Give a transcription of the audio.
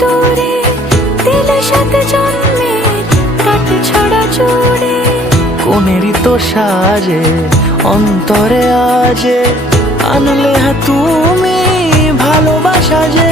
দূরে দিলে সাথে জন্মের কাট ছড়া জুড়ে। কোনেরই তো সাজে অন্তরে আজে আনলে তুমি ভালোবাসা যে